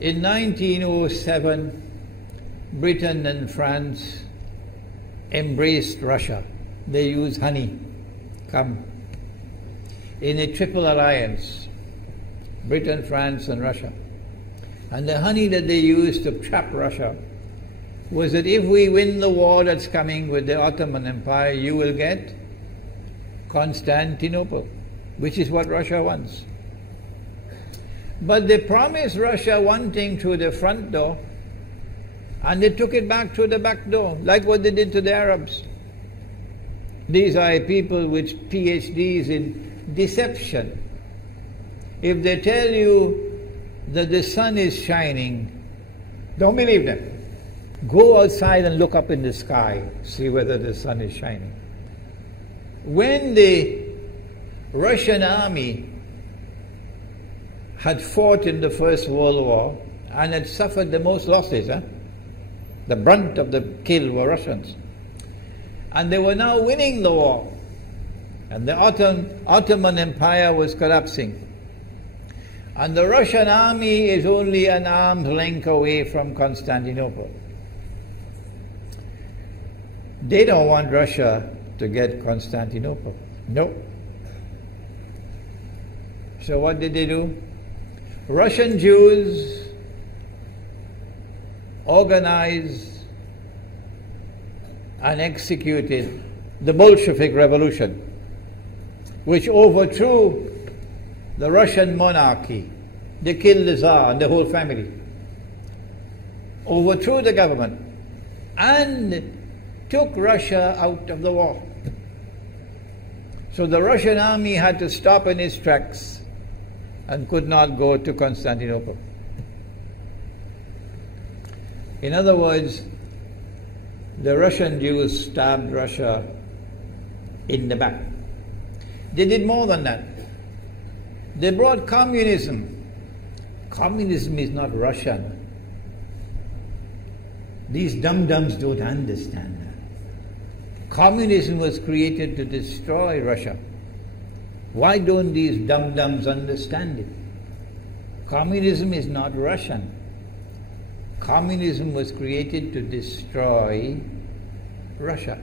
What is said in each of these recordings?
In 1907, Britain and France embraced Russia. They used honey, in a triple alliance, Britain, France and Russia. And the honey that they used to trap Russia was that if we win the war that's coming with the Ottoman Empire, you will get Constantinople, which is what Russia wants. But they promised Russia one thing through the front door, and they took it back through the back door, like what they did to the Arabs. These are people with PhDs in deception. If they tell you that the sun is shining, don't believe them. Go outside and look up in the sky, see whether the sun is shining. When the Russian army had fought in the First World War and had suffered the most losses, the brunt of the kill were Russians. And they were now winning the war. And the Ottoman Empire was collapsing. And the Russian army is only an arm's length away from Constantinople. They don't want Russia to get Constantinople. No. So what did they do? Russian Jews organized and executed the Bolshevik Revolution, which overthrew the Russian monarchy. They killed the Tsar and the whole family, overthrew the government, and took Russia out of the war. So the Russian army had to stop in its tracks and could not go to Constantinople. In other words, the Russian Jews stabbed Russia in the back. They did more than that. They brought communism. Communism is not Russian. These dum-dums don't understand that. Communism was created to destroy Russia. Why don't these dum-dums understand it? Communism is not Russian. Communism was created to destroy Russia,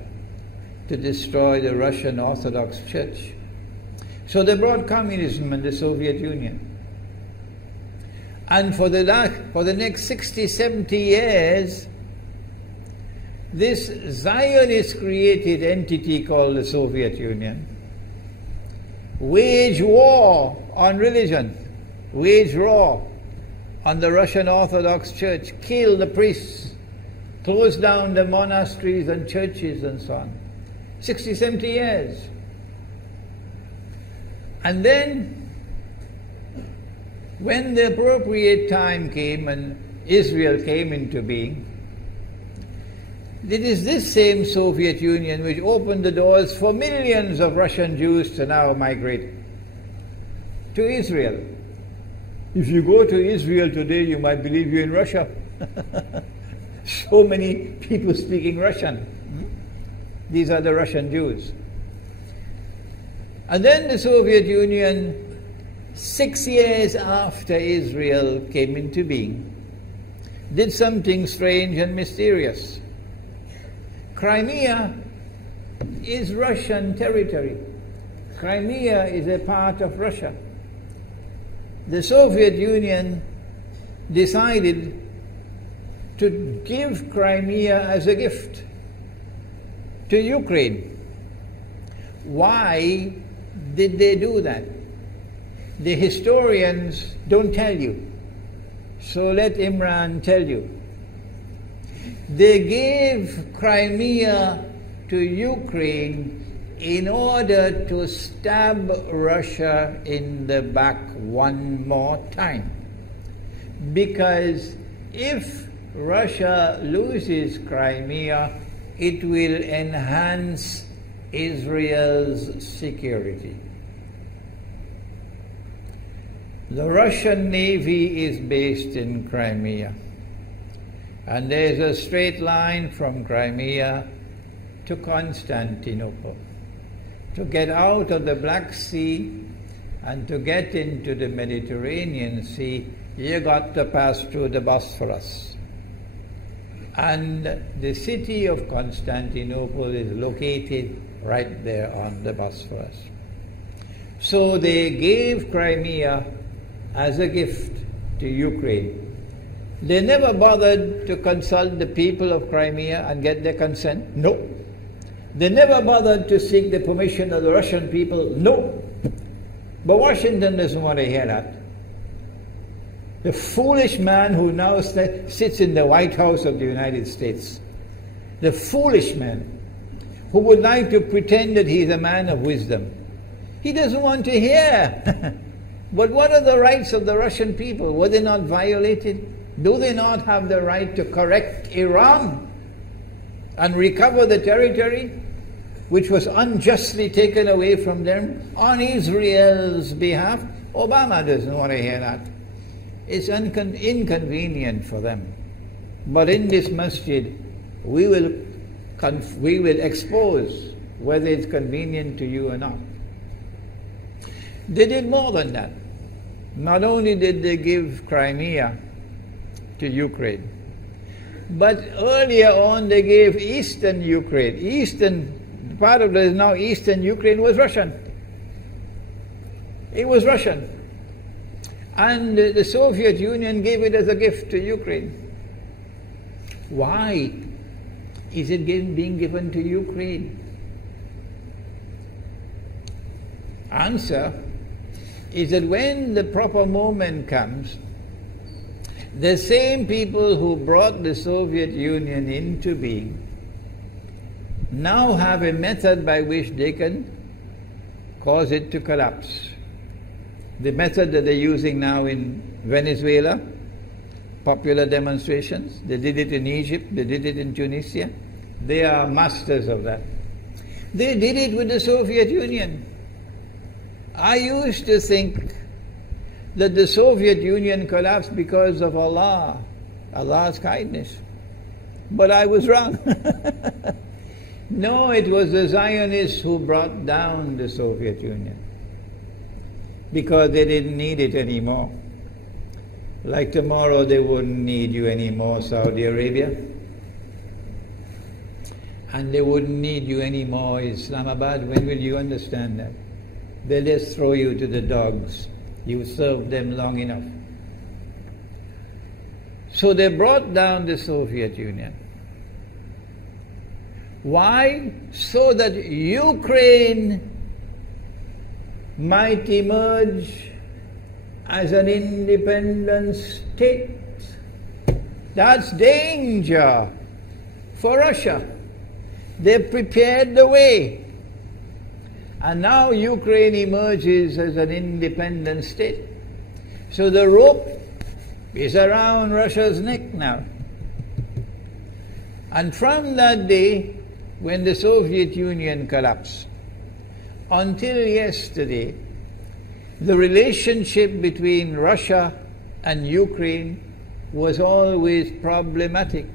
to destroy the Russian Orthodox Church. So they brought communism in the Soviet Union. And for the next 60, 70 years, this Zionist-created entity called the Soviet Union waged war on religion, waged war on the Russian Orthodox Church, killed the priests, closed down the monasteries and churches and so on. 60, 70 years. And then, when the appropriate time came and Israel came into being, it is this same Soviet Union which opened the doors for millions of Russian Jews to now migrate to Israel. If you go to Israel today, you might believe you're in Russia. So many people speaking Russian. These are the Russian Jews. And then the Soviet Union, 6 years after Israel came into being, did something strange and mysterious. Crimea is Russian territory. Crimea is a part of Russia. The Soviet Union decided to give Crimea as a gift to Ukraine. Why did they do that? The historians don't tell you. So let Imran tell you. They gave Crimea to Ukraine in order to stab Russia in the back one more time. Because if Russia loses Crimea, it will enhance Israel's security. The Russian Navy is based in Crimea. And there's a straight line from Crimea to Constantinople. To get out of the Black Sea and to get into the Mediterranean Sea, you got to pass through the Bosphorus. And the city of Constantinople is located right there on the Bosphorus. So they gave Crimea as a gift to Ukraine. They never bothered to consult the people of Crimea and get their consent. No. They never bothered to seek the permission of the Russian people. No. But Washington doesn't want to hear that. The foolish man who now sits in the White House of the United States, the foolish man who would like to pretend that he's a man of wisdom, he doesn't want to hear. But what are the rights of the Russian people? Were they not violated? Do they not have the right to correct Iran and recover the territory which was unjustly taken away from them on Israel's behalf? Obama doesn't want to hear that. It's inconvenient for them. But in this masjid, we will expose whether it's convenient to you or not. They did more than that. Not only did they give Crimea to Ukraine, but earlier on they gave eastern Ukraine. Eastern, part of it is now eastern Ukraine was Russian. It was Russian. And the Soviet Union gave it as a gift to Ukraine. Why is it being given to Ukraine? Answer is that when the proper moment comes, the same people who brought the Soviet Union into being now have a method by which they can cause it to collapse. The method that they're using now in Venezuela, popular demonstrations, they did it in Egypt, they did it in Tunisia. They are masters of that. They did it with the Soviet Union. I used to think that the Soviet Union collapsed because of Allah's kindness. But I was wrong. No, it was the Zionists who brought down the Soviet Union because they didn't need it anymore. Like tomorrow they wouldn't need you anymore, Saudi Arabia. And they wouldn't need you anymore, Islamabad. When will you understand that? They'll just throw you to the dogs. You served them long enough. So they brought down the Soviet Union. Why? So that Ukraine might emerge as an independent state. That's danger for Russia. They prepared the way. And now Ukraine emerges as an independent state. So the rope is around Russia's neck now. And from that day, when the Soviet Union collapsed, until yesterday, the relationship between Russia and Ukraine was always problematic.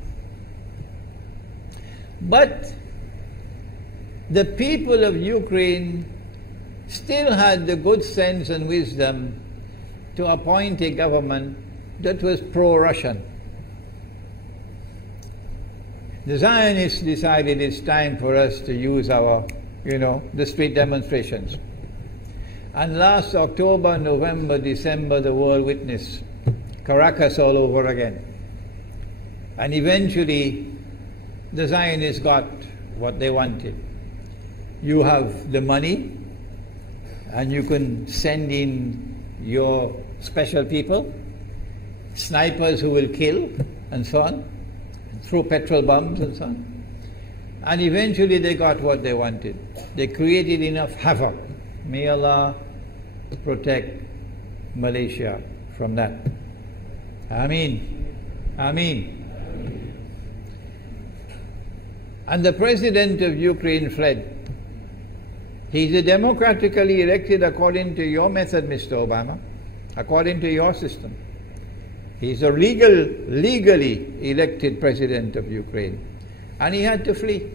But the people of Ukraine still had the good sense and wisdom to appoint a government that was pro-Russian. The Zionists decided it's time for us to use our, the street demonstrations. And last October, November, December, the world witnessed Caracas all over again. And eventually, the Zionists got what they wanted. You have the money, and you can send in your special people, snipers who will kill, and so on, throw petrol bombs and so on. And eventually they got what they wanted. They created enough havoc. May Allah protect Malaysia from that. Ameen. Ameen. And the president of Ukraine fled. He's a democratically elected according to your method, Mr. Obama, according to your system. He's a legally elected president of Ukraine. And he had to flee.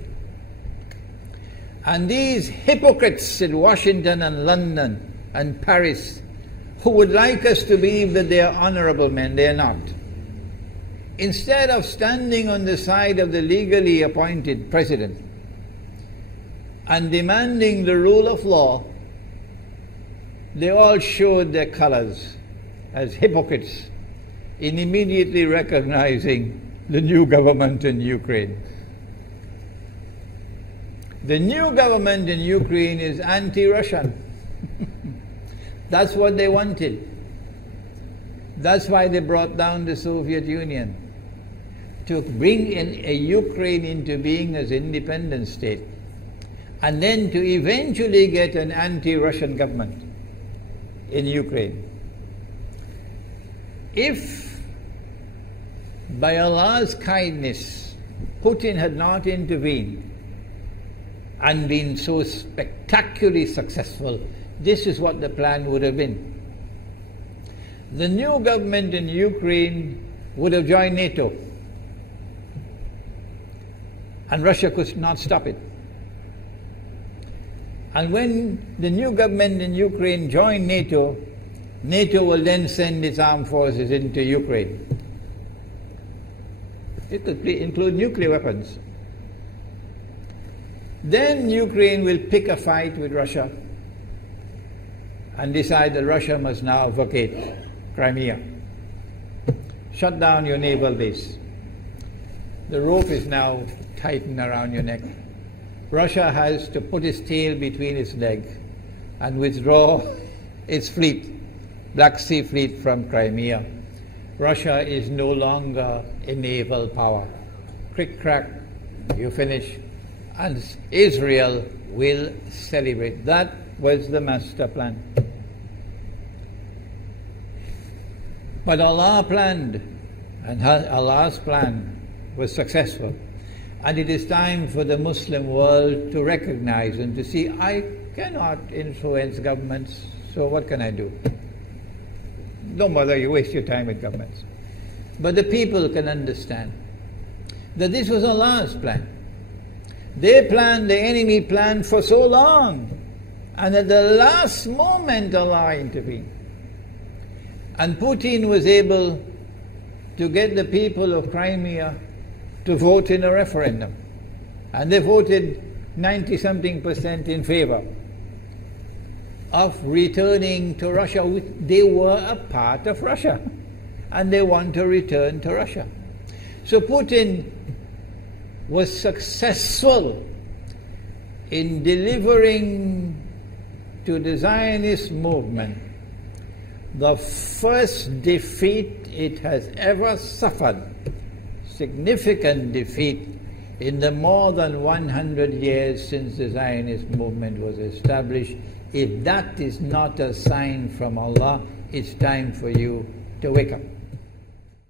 And these hypocrites in Washington and London and Paris who would like us to believe that they are honorable men. They are not. Instead of standing on the side of the legally appointed president and demanding the rule of law, they all showed their colors as hypocrites in immediately recognizing the new government in Ukraine. The new government in Ukraine is anti-Russian. That's what they wanted. That's why they brought down the Soviet Union, to bring in a Ukraine into being as independent state, and then to eventually get an anti-Russian government in Ukraine. If by Allah's kindness Putin had not intervened and been so spectacularly successful, this is what the plan would have been. The new government in Ukraine would have joined NATO, and Russia could not stop it. And when the new government in Ukraine joined NATO, NATO will then send its armed forces into Ukraine. It could include nuclear weapons. Then Ukraine will pick a fight with Russia and decide that Russia must now vacate Crimea. Shut down your naval base. The rope is now tightened around your neck. Russia has to put its tail between its legs and withdraw its fleet, Black Sea Fleet, from Crimea. Russia is no longer a naval power. Crick crack, you finish. And Israel will celebrate. That was the master plan. But Allah planned, and Allah's plan was successful. And it is time for the Muslim world to recognize and to see, I cannot influence governments, so what can I do? Don't bother, you waste your time with governments. But the people can understand that this was Allah's plan. They planned, the enemy planned for so long, and at the last moment Allah intervened. And Putin was able to get the people of Crimea to vote in a referendum. And they voted 90-something% in favor of returning to Russia. They were a part of Russia, and they want to return to Russia. So Putin was successful in delivering to the Zionist movement the first defeat it has ever suffered, significant defeat, in the more than 100 years since the Zionist movement was established. If that is not a sign from Allah, it's time for you to wake up.